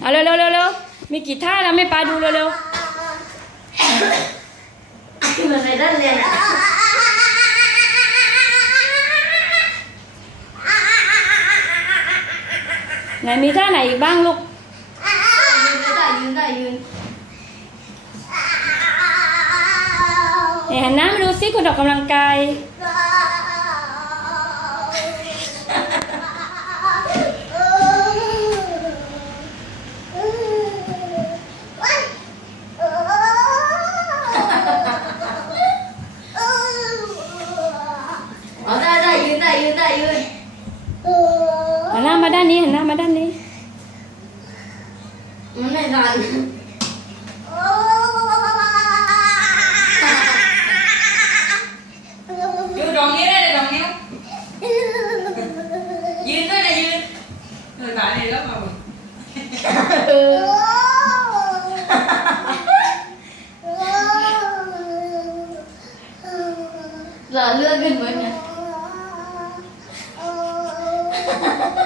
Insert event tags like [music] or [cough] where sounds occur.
เอาเร็วเร็วเร็วเร็วมีกี่ท่าแล้วไม่ปาดูเร็วเร็วมันไปด้านเรียนอะไหนมีท่าไหนอีกบ้างลูกยืนได้ยืนได้ยืนไหนหันหน้ามาดูซิคนออกกำลังกาย đan đi, hành ra mà đan đi. Món này giòn Vô đòn nghĩa đây, đòn nghĩa Duyên đó nè, Duyên. Người bạn này lắm rồi Giờ lưa với nhỉ. [laughs]